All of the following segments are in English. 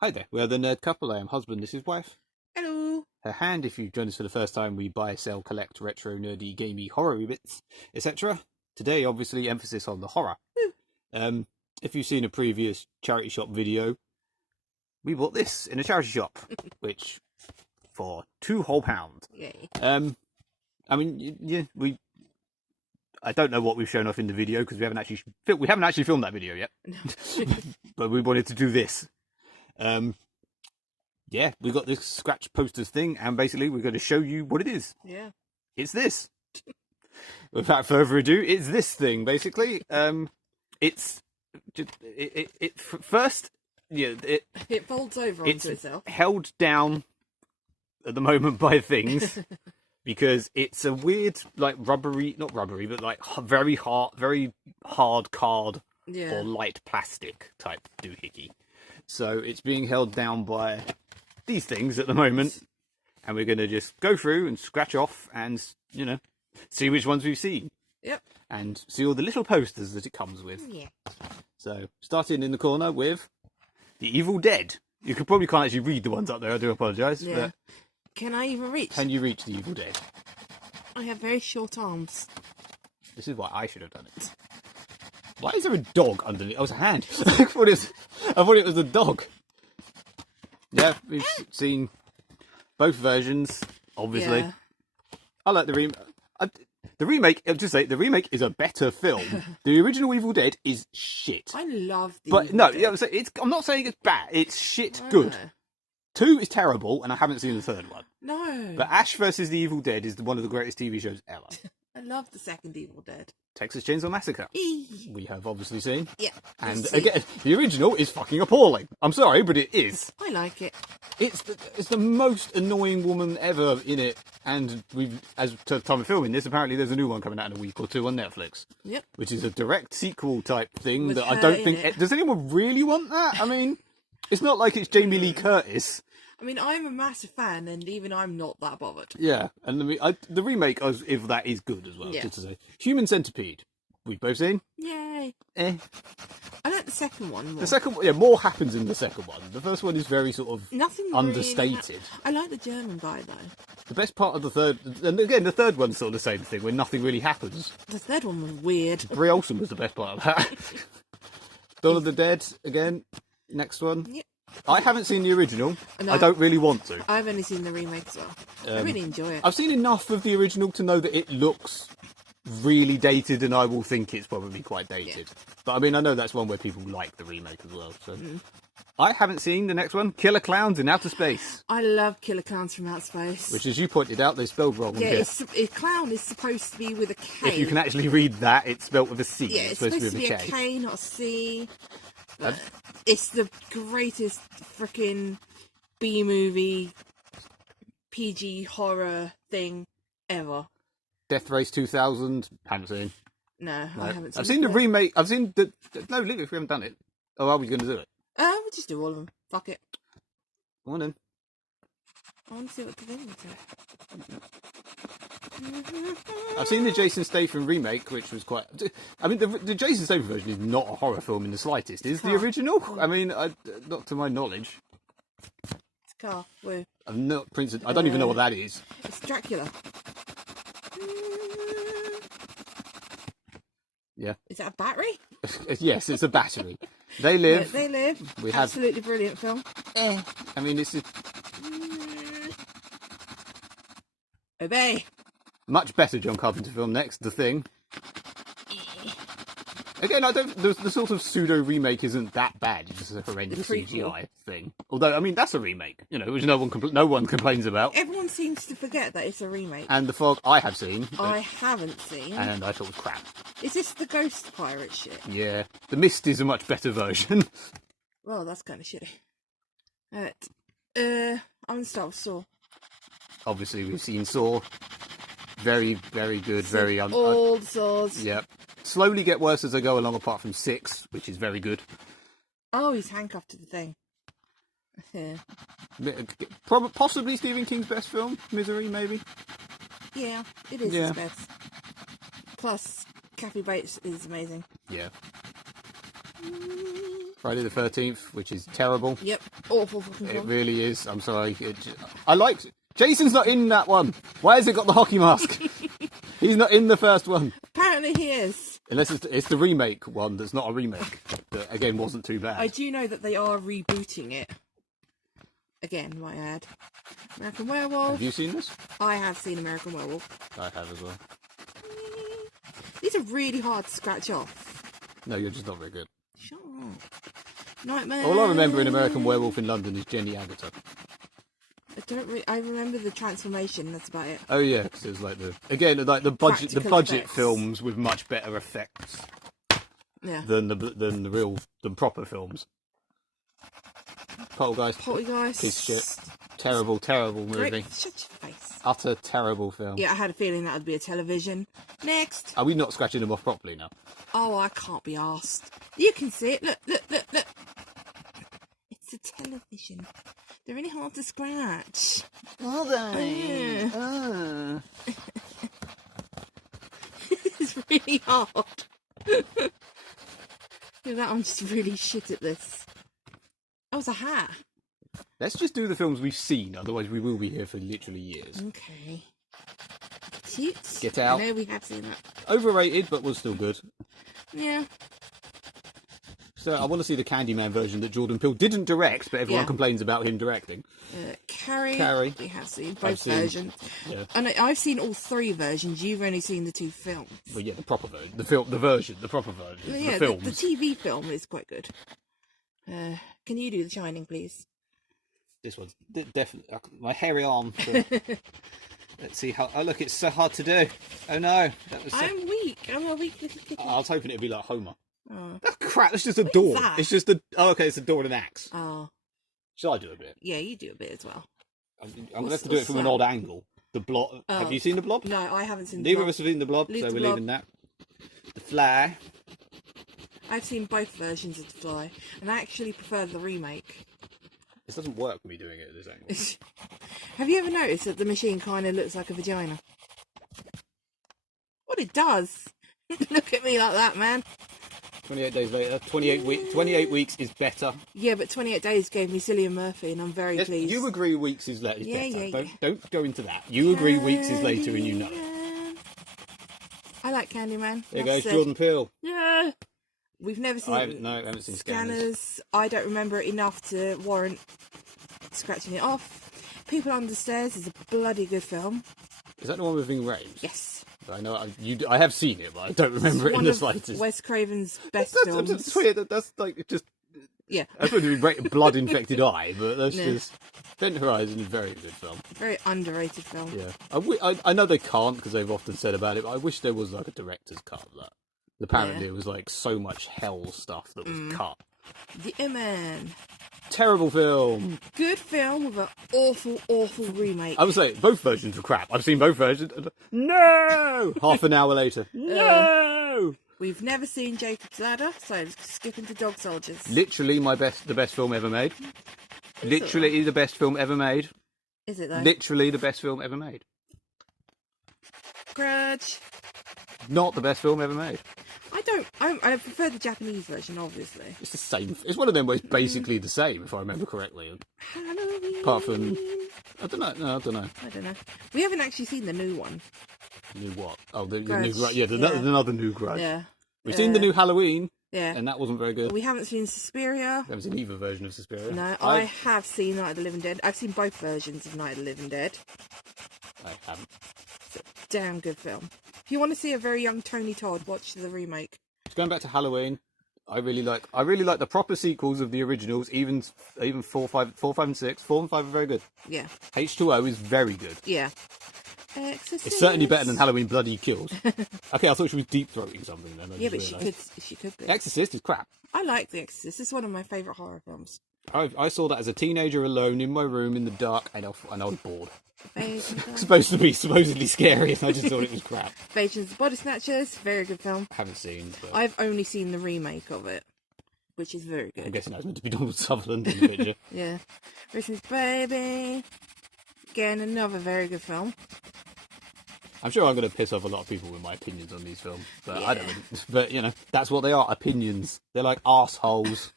Hi there, we are the Nerd Couple. I am husband, this is wife. Hello. Her hand, if you've joined us for the first time, we buy, sell, collect retro, nerdy, gamey, horror bits, etc. Today, obviously, emphasis on the horror. If you've seen a previous charity shop video, we bought this in a charity shop, which for £2 whole. Yay. I mean, yeah, I don't know what we've shown off in the video because we haven't actually filmed that video yet. No. But we wanted to do this. Yeah, we got this scratch posters thing, and basically we're going to show you what it is. Yeah. It's this. Without further ado, it's this thing, basically. It's first, yeah, it folds over onto itself. Held down at the moment by things because it's a weird, like rubbery, not rubbery, but like very hard card or light plastic type doohickey. So it's being held down by these things at the moment, and we're going to just go through and scratch off and, you know, see which ones we've seen. Yep. And see all the little posters that it comes with. Yeah. So, starting in the corner with The Evil Dead. You probably can't actually read the ones up there, I do apologise. Yeah. But can I even reach? can you reach The Evil Dead? I have very short arms. This is why I should have done it. Why is there a dog underneath? Oh, it's a hand. I thought it was a dog. Yeah, we've seen both versions, obviously. Yeah. I like the remake. The remake, I'll just say, the remake is a better film. The original Evil Dead is shit. I love the But Evil no, Dead. yeah, I'm not saying it's bad. It's shit good. 2 is terrible, and I haven't seen the third one. No. But Ash vs. the Evil Dead is one of the greatest TV shows ever. I love the second Evil Dead. Texas Chainsaw Massacre. Eee. We have obviously seen. Yeah. And again, the original is fucking appalling. I'm sorry, but it is. I like it. It's the most annoying woman ever in it. And as to the time of filming this, apparently there's a new one coming out in a week or two on Netflix. Yep. Which is a direct sequel type thing With that I her don't in think... it. Does anyone really want that? I mean, it's not like it's Jamie Lee Curtis. I mean, I'm a massive fan, and even I'm not that bothered. Yeah, and the remake, if that is good as well, Yeah. just to say. Human Centipede. We've both seen. Yay. Eh. I like the second one more. The second one, yeah, more happens in the second one. The first one is very sort of Nothing understated. I like the German guy, though. The best part of the third, and again, the third one's sort of the same thing, where nothing really happens. The third one was weird. Brie Olsen was the best part of that. Dawn of the Dead, again, next one. Yep. I haven't seen the original. No. I don't really want to. I've only seen the remake as well. I really enjoy it. I've seen enough of the original to know that it looks really dated, and I will think it's probably quite dated. But I mean, I know that's one where people like the remake as well. So I haven't seen the next one, Killer Clowns in Outer Space, I love Killer Clowns from Outer Space. which, as you pointed out, they spelled wrong. yeah, clown is supposed to be with a K. If you can actually read that, it's spelt with a C. yeah, it's supposed to be a K, not a C. But it's the greatest freaking B-movie PG horror thing ever. Death Race 2000, haven't seen. No, I haven't seen I've seen the before. remake. I've seen the... No, leave it if we haven't done it. Oh, are we going to do it? We'll just do all of them. Fuck it. Come on then. I want to see what the thing is. I've seen the Jason Statham remake, which was quite... I mean, the Jason Statham version is not a horror film in the slightest. Is the original? I mean, not to my knowledge. It's a car. Woo. I'm not Prince. I don't even know what that is. It's Dracula. Yeah. Is that a battery? Yes, it's a battery. They live. They live. We have. Absolutely brilliant film. I mean, it's a Obey. much better John Carpenter film next. The Thing. Again, I don't. The sort of pseudo remake isn't that bad. It's just a horrendous The prequel. CGI thing. Although, I mean, that's a remake. You know, which no one complains about. Everyone seems to forget that it's a remake. And The Fog, I have seen. I haven't seen. And I thought it was crap. Is this the ghost pirate shit? Yeah, The Mist is a much better version. Well, that's kind of shitty. Alright. I'm gonna start with Saw. Obviously, we've seen Saw. Very, very good. Very all the Saws. Yep. Slowly get worse as they go along, apart from 6, which is very good. Oh, he's handcuffed to the thing. Yeah. Possibly Stephen King's best film, Misery, maybe. Yeah, it is Yeah. his best. Plus, Kathy Bates is amazing. Yeah. Friday the 13th, which is terrible. Yep, awful fucking It film. really is. I'm sorry. I liked... Jason's not in that one. Why has it got the hockey mask? He's not in the first one. Apparently he is. Unless it's the remake one that's not a remake. That, again, wasn't too bad. I do know that they are rebooting it. Again, might add. American Werewolf. Have you seen this? I have seen American Werewolf. I have as well. These are really hard to scratch off. No, you're just not very good. Shut up. Nightmare. All I remember in American Werewolf in London is Jenny Agutter. I remember the transformation. That's about it. Oh yeah, because it was like the budget effects. films with much better effects Yeah. than proper films. Poltergeist, Poltergeist. piece of shit, terrible movie, Great. Shut your face. utter terrible film. Yeah, I had a feeling that would be a television. Next. Are we not scratching them off properly now? Oh, I can't be arsed. You can see it. Look. It's a television. They're really hard to scratch. Are they? Ah. It's really hard. Look, that I'm just really shit at this. That was a hat. Let's just do the films we've seen, otherwise we will be here for literally years. Okay. Cute. Get Out. I know we have seen that. Overrated, but was still good. Yeah. So I want to see the Candyman version that Jordan Peele didn't direct, but everyone Yeah. complains about him directing. Carrie. We have seen both versions. Yeah. And I've seen all three versions. You've only seen the two films. Well, yeah, the proper version, the proper version, Yeah, the films. the TV film is quite good. Can you do The Shining, please? This one's definitely my hairy arm. Let's see how. Oh look, it's so hard to do. Oh no, that was. I'm weak. I'm a weak little kitten. I was hoping it'd be like Homer. Oh. Oh crap! That's just a door. that? It's just a. Oh, okay, it's a door and an axe. Oh. Shall I do a bit? Yeah, you do a bit as well. I'm gonna have to do it from an odd angle. The Blob. Oh. Have you seen the Blob? No, I haven't seen Neither the of us have seen the Blob, Leave so the we're Blob. leaving that. The Fly. I've seen both versions of The Fly, and I actually prefer the remake. This doesn't work with me doing it at this angle. Have you ever noticed that the machine kind of looks like a vagina? What it does? Look at me like that, man. 28 days later, 28 weeks is better. Yeah, but 28 days gave me Cillian Murphy, and I'm very Yes, pleased. you agree weeks is better. Yeah. Don't go into that. You agree weeks is later and you know it. Candyman. I like Candyman. There Enough goes said. Jordan Peele. Yeah. We've never seen I haven't seen Scanners. I don't remember it enough to warrant scratching it off. People Under the Stairs is a bloody good film. Is that the one with Ving Rhames? Yes. I know. I have seen it, but I don't remember it in the slightest. Wes Craven's best I'm films. just weird. That's like just. Yeah. That's supposed to be rated blood infected eye, but that's No. just. Event Horizon is a very good film. Very underrated film. Yeah. I know they can't because they've often said about it, but I wish there was like a director's cut of that. Apparently, it was like so much hell stuff that was cut. The Omen. Terrible film. Good film with an awful, awful remake. I would say both versions were crap. I've seen both versions. No! Half an hour later. No! We've never seen Jacob's Ladder, so skipping to Dog Soldiers. Literally the best film ever made. Literally the best film ever made. Is it though? Literally the best film ever made. Grudge. Not the best film ever made. I prefer the Japanese version, obviously. It's the same. It's one of them where it's basically the same, if I remember correctly. Halloween. Apart from, I don't know. No, I don't know. I don't know. We haven't actually seen the new one. New what? Oh, the Grudge. new Grudge. Yeah, another new Grudge. Yeah. We've seen the new Halloween, Yeah. and that wasn't very good. We haven't seen Suspiria. I haven't seen either version of Suspiria. No, I have seen Night of the Living Dead. I've seen both versions of Night of the Living Dead. I haven't. It's a damn good film. If you want to see a very young Tony Todd, watch the remake. Going back to Halloween, I really like the proper sequels of the originals. Even 4, 5, and 6. 4 and 5 are very good. Yeah. H2O is very good. Yeah. Exorcist. It's certainly better than Halloween Bloody Kills. Okay, I thought she was deep throating something then. Yeah, but she could be. Exorcist is crap. I like The Exorcist. It's one of my favourite horror films. I saw that as a teenager alone in my room in the dark, and I was bored. Invasion Supposed to be supposedly scary, and I just thought it was crap. of the Body Snatchers, very good film. Haven't seen. But I've only seen the remake of it, which is very I'm good. guessing that was meant to be Donald Sutherland in the picture. Yeah. Rosemary's Baby. Again, another very good film. I'm sure I'm going to piss off a lot of people with my opinions on these films, but I don't. Yeah. But you know, that's what they are—opinions. They're like arseholes.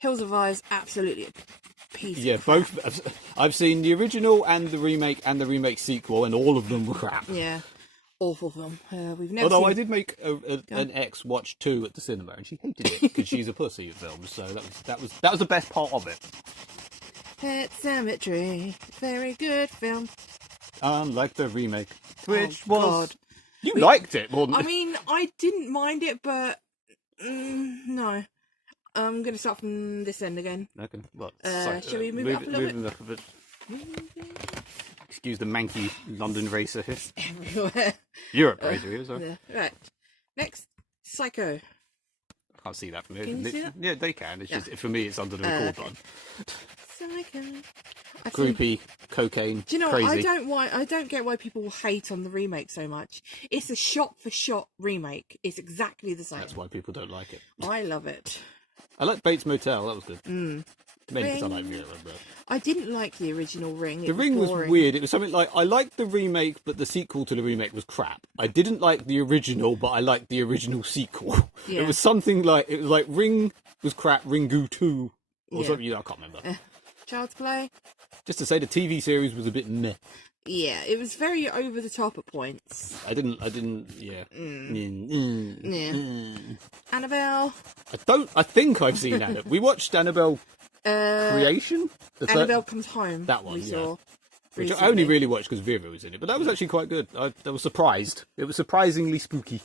Hills of Eyes, absolutely a piece of crap. Both. I've seen the original and the remake sequel, and all of them were crap. Yeah. Awful film. We've never Although seen... I did make an ex watch 2 at the cinema, and she hated it because she's a pussy at films. So that was the best part of it. Pet Sematary, very good film. Unlike the remake, which was God. you liked it more than I mean, I didn't mind it, but no. I'm going to start from this end again. Okay. Well, shall we move it up a little bit? Excuse the manky London racer here. Everywhere. Europe racer here, sorry. Right. Next, Psycho. I can't see that from here. Can you see that? Yeah, they can. It's just for me, it's under the record button. Psycho. Groupie, cocaine. Do you know? Crazy. I don't get why people hate on the remake so much. It's a shot-for-shot remake. It's exactly the same. That's why people don't like it. I love it. I like Bates Motel. That was good. Mm. Mainly because I like Vera. I didn't like the original Ring. The Ring was weird. It was something like, I liked the remake, but the sequel to the remake was crap. I didn't like the original, but I liked the original sequel. Yeah. It was something like, Ring was crap, Ringu 2, or something, I can't remember. Child's Play. Just to say, the TV series was a bit meh. Yeah, it was very over the top at points. I didn't, yeah. Yeah. Annabelle. I think I've seen Annabelle. We watched Annabelle Creation? Annabelle Comes Home. That one, we saw Which I only really watched because Vera was in it, but that was actually quite good. I was surprised. It was surprisingly spooky.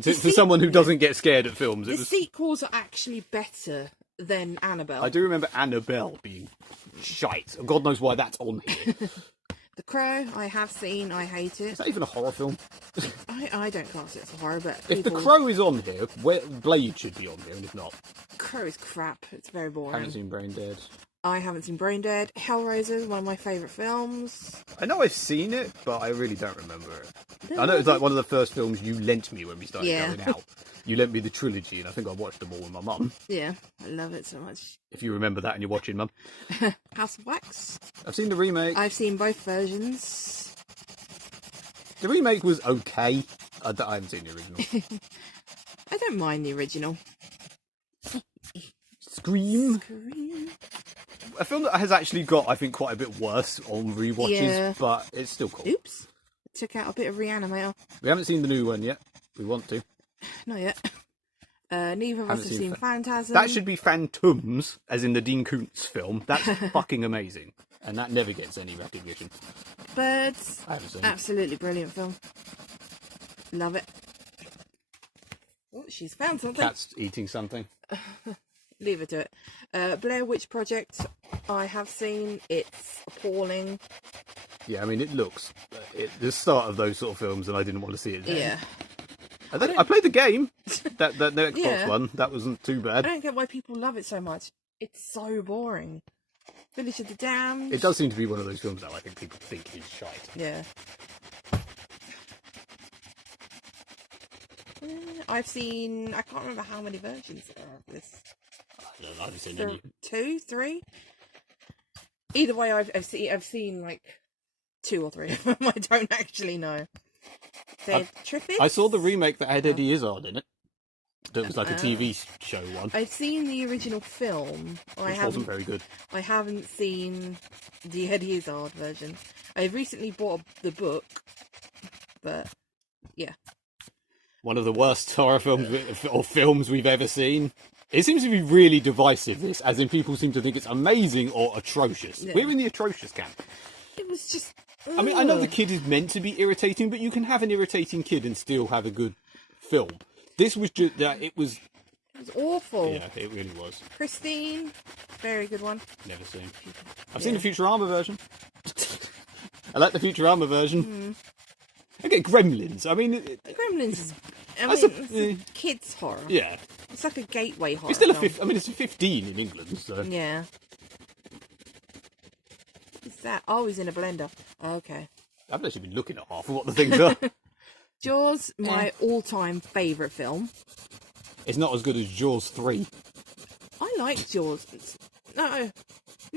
For someone who doesn't get scared at films. The sequels are actually better than Annabelle. I do remember Annabelle being shite. God knows why that's on here. The Crow, I have seen, I hate it. Is that even a horror film? I don't class it as a horror, but if The Crow is on here, Blade should be on here, and if not... Crow is crap. It's very boring. I haven't seen Brain Dead. I haven't seen Brain Dead. Hellraiser is one of my favourite films. I know I've seen it, but I really don't remember it. I know it's like one of the first films you lent me when we started going out. You lent me the trilogy, and I think I watched them all with my mum. Yeah, I love it so much. If you remember that and you're watching, Mum. House of Wax. I've seen the remake. I've seen both versions. The remake was okay. I haven't seen the original. I don't mind the original. Scream. A film that has actually got, I think, quite a bit worse on rewatches, but it's still cool. Oops. Took out a bit of Reanimator. We haven't seen the new one yet. We want to. Not yet. Neither of us have seen Phantasm. That should be Phantoms, as in the Dean Koontz film. That's fucking amazing. And that never gets any recognition. Birds. I haven't seen Absolutely brilliant film. Love it. Oh, she's found something. Cat's eating something. Leave it to it. Blair Witch Project, I have seen. It's appalling. Yeah, I mean, it looks... the start of those sort of films, and I didn't want to see it then. Yeah. I played the game, the Xbox one. That wasn't too bad. I don't get why people love it so much. It's so boring. Village of the Damned. It does seem to be one of those films that I think people think is shite. Yeah. I've seen... I can't remember how many versions there are of this. I haven't seen any. 2, 3? Either way, I've seen like 2 or 3 of them. I don't actually know. They're Triffids? I saw the remake that had Eddie Izzard in it. That was like a TV show one. I've seen the original film. Which wasn't very good. I haven't seen the Eddie Izzard version. I recently bought the book, but yeah. One of the worst horror films we've ever seen. It seems to be really divisive, this, as in people seem to think it's amazing or atrocious. Yeah. We're in the atrocious camp. It was just... I mean, I know the kid is meant to be irritating, but you can have an irritating kid and still have a good film. This was just... It was awful. Yeah, it really was. Christine, very good one. Never seen. I've seen the Futurama version. I like the Futurama version. I get Gremlins. I mean... Gremlins is... it's a kids' horror. Yeah. It's like a gateway horror. It's still it's a 15 in England, so... Yeah. What's that? Oh, he's in a blender. Okay. I haven't actually been looking at half of what the things are. Jaws, my all-time favourite film. It's not as good as Jaws 3. I like Jaws. No,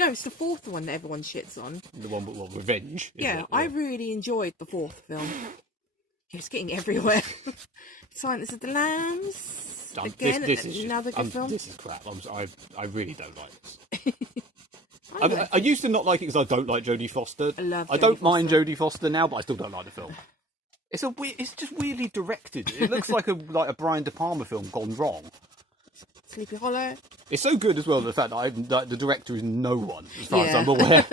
it's the fourth one that everyone shits on. The one with Revenge. Yeah, I really enjoyed the fourth film. It's getting everywhere. Silence of the Lambs. Again, another good film. This is crap. I really don't like this. I used to not like it because I don't like Jodie Foster. I don't mind Jodie Foster now, but I still don't like the film. It's just weirdly directed. It looks like a Brian De Palma film gone wrong. Sleepy Hollow. It's so good as well, the fact that the director is no one, as far as I'm aware.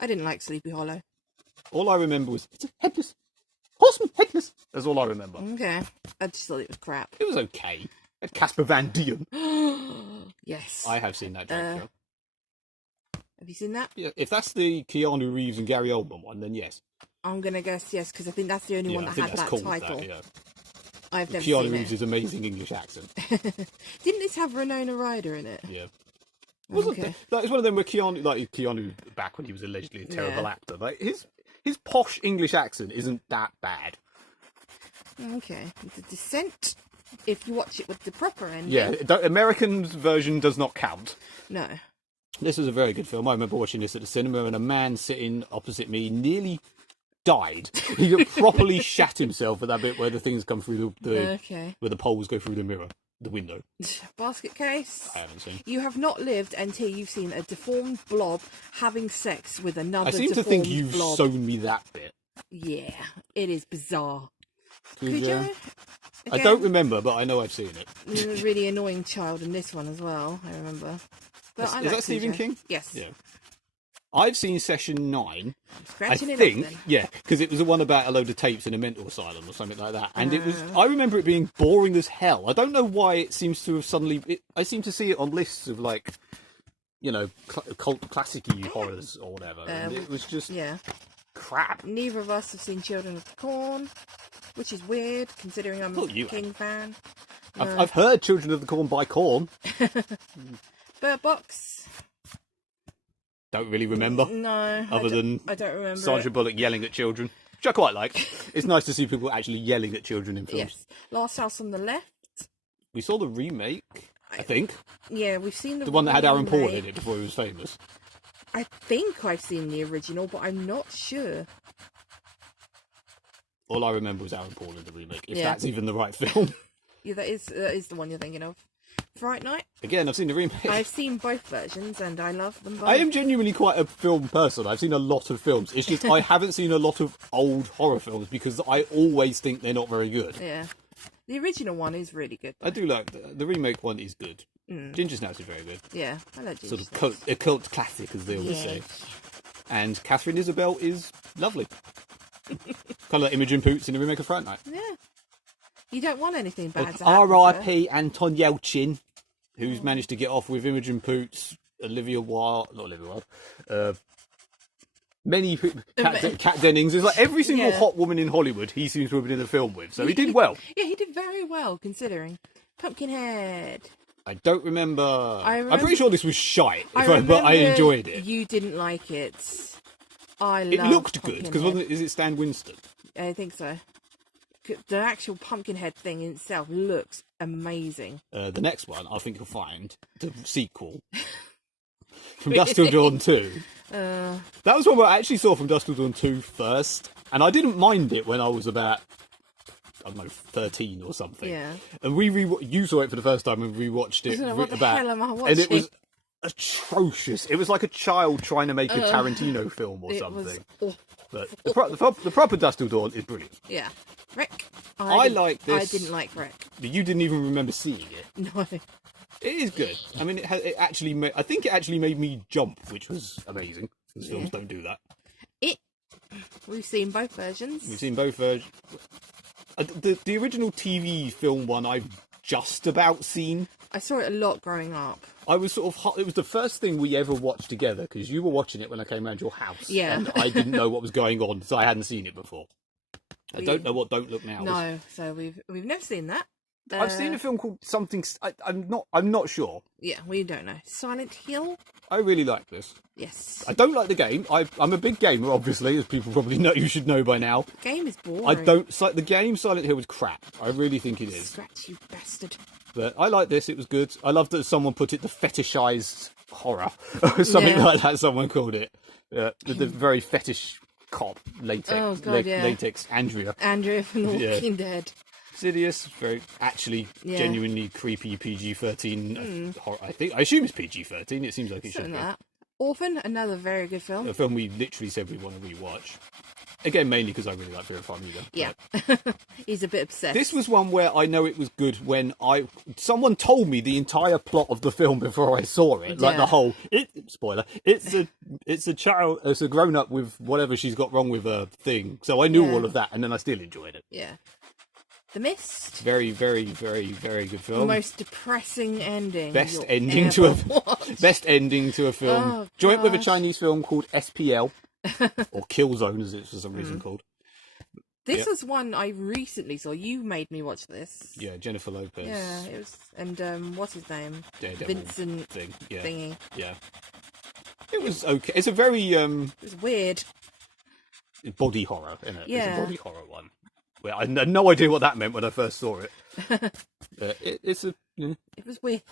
I didn't like Sleepy Hollow. All I remember was, it's a headless horseman, headless. That's all I remember. Okay. I just thought it was crap. It was okay. It had Casper Van Dien. Yes. I have seen that show. Have you seen that? Yeah, if that's the Keanu Reeves and Gary Oldman one, then yes. I'm going to guess yes, because I think that's the only one that had that title. That, yeah. I've never Keanu seen Reeves' amazing English accent. Didn't this have Winona Ryder in it? Yeah. Wasn't it? Like, it's one of them where Keanu back when he was allegedly a terrible actor. Like his posh English accent isn't that bad. Okay. The Descent, if you watch it with the proper ending. Yeah, American version does not count. No. This was a very good film. I remember watching this at the cinema, and a man sitting opposite me nearly died. He properly shat himself at that bit where the things come through where the poles go through the window. Basket Case. I haven't seen. You have not lived until you've seen a deformed blob having sex with another deformed blob. I seem to think you've shown me that bit. Yeah, it is bizarre. Cujo? I don't remember, but I know I've seen it. There's a really annoying child in this one as well, I remember. But is that Stephen King? Yes. Yeah. I've seen Session 9. I think, yeah, because it was the one about a load of tapes in a mental asylum or something like that. And it was, I remember it being boring as hell. I don't know why it seems to have suddenly, I seem to see it on lists of like, you know, cult classic-y horrors or whatever. And it was just crap. Neither of us have seen Children of the Corn, which is weird considering I'm a King fan. I've heard Children of the Corn by Corn. Bird Box. Don't really remember. No. Other than I don't remember Sandra Bullock yelling at children, which I quite like. It's nice to see people actually yelling at children in films. Yes. Last House on the Left. We saw the remake, I think. Yeah, we've seen the one that had Aaron Paul in it before he was famous. I think I've seen the original, but I'm not sure. All I remember was Aaron Paul in the remake, if that's even the right film. Yeah, that is the one you're thinking of. Fright Night. Again, I've seen the remake. I've seen both versions and I love them both. I am genuinely quite a film person. I've seen a lot of films. It's just I haven't seen a lot of old horror films because I always think they're not very good. Yeah. The original one is really good. I do like the remake one is good. Ginger Snaps is very good. Yeah, I like Ginger Snaps. Sort of a cult classic, as they always say. And Catherine Isabel is lovely. Kind of like Imogen Poots in the remake of Fright Night. Yeah. You don't want anything bad to happen. R.I.P. Anton Yelchin, who's managed to get off with Imogen Poots, many Kat Dennings. It's like every single hot woman in Hollywood he seems to have been in a film with, so he did well. Yeah, he did very well considering. Pumpkinhead. I don't remember. I'm pretty sure this was shite, but I enjoyed it. You didn't like it. It looked good because is it Stan Winston? I think so. The actual Pumpkinhead thing in itself looks amazing. The next one, I think you'll find the sequel from Dusk Till Dawn 2. That was one I actually saw from Dusk Till Dawn 2 first, and I didn't mind it when I was about, I don't know, 13 or something. Yeah. And you saw it for the first time and we watched it. What the hell am I watching? And it was atrocious. It was like a child trying to make a Tarantino film or something. But the proper Dusk Till Dawn is brilliant. Yeah. Wreck. I like this. I didn't like Wreck. But you didn't even remember seeing it. No. It is good. I mean, it actually made me jump, which was amazing. Because films don't do that. We've seen both versions. The original TV film one I've just about seen. I saw it a lot growing up. I was it was the first thing we ever watched together because you were watching it when I came around your house. Yeah. And I didn't know what was going on, so I hadn't seen it before. I don't know what Don't Look Now is. No, so we've never seen that. I've seen a film called something. I'm not sure. Yeah, we don't know. Silent Hill. I really like this. Yes. I don't like the game. I'm a big gamer, obviously, as people probably know. You should know by now. The game is boring. The game Silent Hill was crap. I really think it is. Scratch, you bastard. But I like this. It was good. I love that someone put it the fetishized horror or something like that. Someone called it the very fetish cop, latex, Oh, God, yeah. latex Andrea. Andrea from The Walking Dead. Insidious, very actually genuinely creepy PG-13 horror. I assume it's PG-13. It seems like it should be. That. Orphan, another very good film. A film we literally said we want to rewatch. Again, mainly because I really like Vera Farmiga. Yeah. He's a bit obsessed. This was one where I know it was good when someone told me the entire plot of the film before I saw it. Like the whole spoiler. It's a child, it's a grown up with whatever she's got wrong with her thing. So I knew all of that, and then I still enjoyed it. Yeah. The Mist. Very, very, very, very good film. The most depressing ending. Best ending to a film. Oh, Joint with a Chinese film called SPL. Or Killzone, as it's for some reason called. This was one I recently saw. You made me watch this. Yeah, Jennifer Lopez. Yeah, it was, and what's his name? Daredevil Vincent thing. Yeah. thingy. Yeah. It was okay. It's a very It was weird. body horror, isn't it? Yeah. It's a body horror one. Well, I had no idea what that meant when I first saw it. It's a It was weird.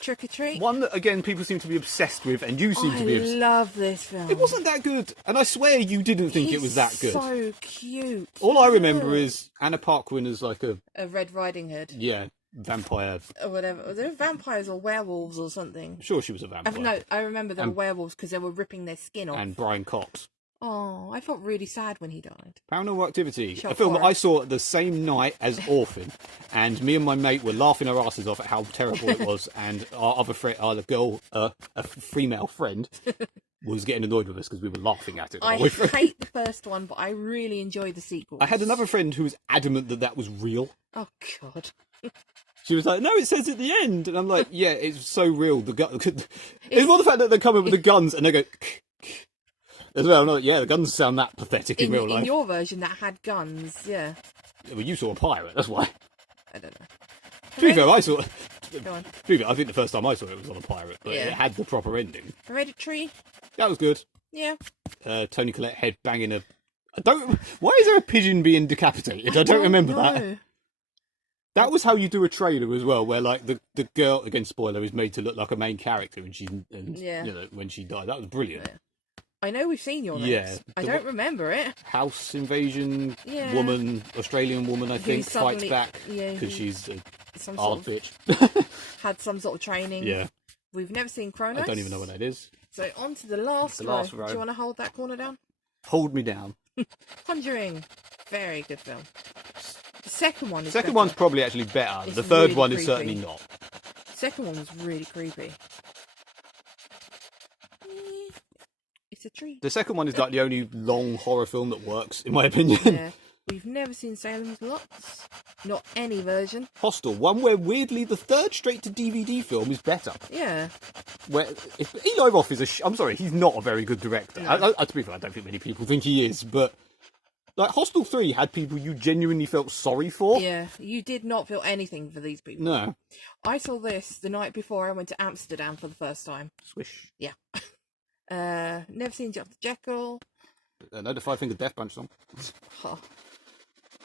Trick or Treat. one that again people seem to be obsessed with, and you seem to be. I love this film. It wasn't that good, and I swear you didn't think it was that good. So cute. All I remember is Anna Paquin as like a Red Riding Hood. Yeah, vampire. Or whatever. Were they vampires or werewolves or something? I'm sure she was a vampire. No, I remember they were werewolves because they were ripping their skin off. And Brian Cox. Oh, I felt really sad when he died. Paranormal Activity, Shock a film that horror. I saw the same night as Orphan, and me and my mate were laughing our asses off at how terrible it was, and our other friend, our girl, a female friend, was getting annoyed with us because we were laughing at it. I hate the first one, but I really enjoyed the sequel. I had another friend who was adamant that that was real. Oh, God. She was like, "No, it says at the end," and I'm like, "Yeah, it's so real." It's more the fact that they come in with the guns and they go. As well, no, yeah, the guns sound that pathetic in real life. In your version, that had guns, yeah. Well, you saw a pirate, that's why. I don't know. To be fair, I saw. Go on. To be fair, I think the first time I saw it was on a pirate, but Yeah. it had the proper ending. Hereditary, That was good. yeah. Tony Collette head banging a. I don't. Why is there a pigeon being decapitated? I don't remember that. That was how you do a trailer as well, where like the girl, again spoiler, is made to look like a main character, and when she died, that was brilliant. Yeah. I know we've seen your notes. Yeah, I don't remember it. House invasion Yeah. woman, Australian woman, I think, fights suddenly- back yeah, because she's a Some hard sort bitch. of, had some sort of training. Yeah, We've never seen Kronos. I don't even know what that is. So on to the last row. row. Do you want to hold that corner down? Hold me down. Conjuring. Very good film. The second one is Second better. one's probably actually better. It's The third really one is creepy. certainly not. Second one was really creepy. It's a tree. The second one is like the only long horror film that works, in my opinion. Yeah. We've never seen Salem's Lots. Not any version. Hostel, one where weirdly the third straight to DVD film is better. Yeah. Where if Eli Roth is I'm sorry, he's not a very good director. No. To be fair, I don't think many people think he is, but like Hostel 3 had people you genuinely felt sorry for. Yeah. You did not feel anything for these people. No. I saw this the night before I went to Amsterdam for the first time. Swish. Yeah. Never seen Dr. Jekyll. No, the Five Finger Death Punch song. Oh,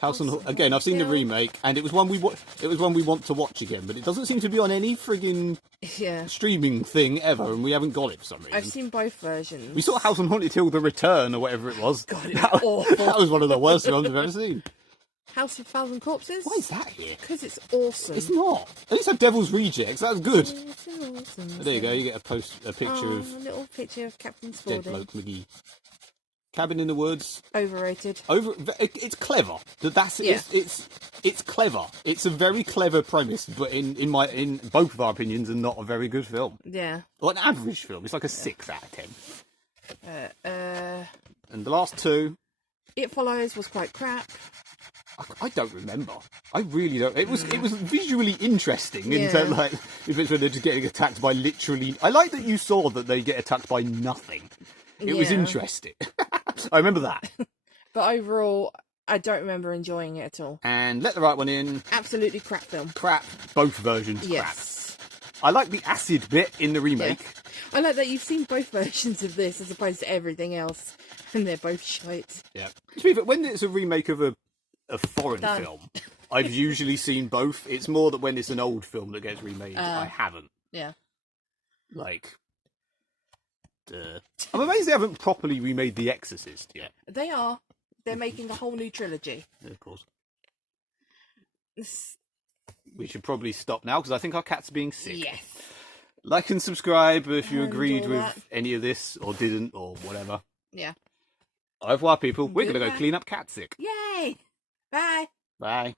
House on again. I've seen the remake, and it was one we want to watch again, but it doesn't seem to be on any frigging yeah. streaming thing ever, and we haven't got it for some reason. I've seen both versions. We saw House on Haunted Hill: The Return, or whatever it was. God, it was awful. That was one of the worst films I've ever seen. House of Thousand Corpses. Why is that here? Because it's awesome. It's not. At least have Devil's Rejects. That's good. It's awesome. There you go. You get a picture of a little picture of Captain Dead Spaulding. Bloke McGee. Cabin in the Woods. Overrated. It's clever. It's clever. It's a very clever premise, but in both of our opinions, are not a very good film. Yeah. Or an average film. It's like a 6 out of 10. Uh, And the last two, It Follows was quite crap. I don't remember. I really don't. It was visually interesting in Yeah. terms like if it's when they're just getting attacked by literally. I like that you saw that they get attacked by nothing. It was Yeah. interesting. I remember that. But overall, I don't remember enjoying it at all. And Let the Right One In. Absolutely crap film. Crap. Both versions. Yes. Crap. I like the acid bit in the remake. Yeah. I like that you've seen both versions of this as opposed to everything else, and they're both shite. Yeah. To be fair, when it's a remake of a foreign Done. film, I've usually seen both. It's more that when it's an old film that gets remade, I haven't. Yeah. Like, I'm amazed they haven't properly remade The Exorcist yet. They are. They're making a whole new trilogy. Of course. We should probably stop now because I think our cat's being sick. Yes. Like and subscribe if you agreed with that. any of this or didn't or whatever. Yeah. Au revoir, people. We're going to go clean up cat sick. Yay! Bye. Bye.